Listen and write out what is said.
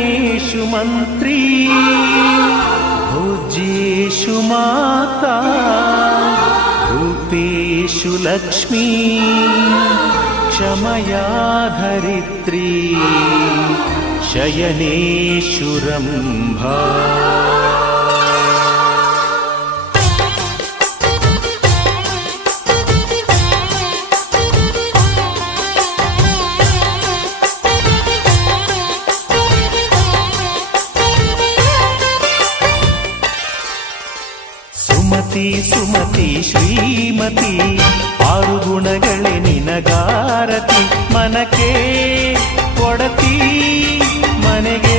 शयनेषु मन्त्री भोज्येषु माता रूपेषु लक्ष्मी क्षमया धरित्री शयनेषु रम्भा। ಸುಮತಿ ಸುಮತಿ ಶ್ರೀಮತಿ ಆರು ಗುಣಗಳೇ ನಿನಗಾರತಿ ಮನಕ್ಕೆ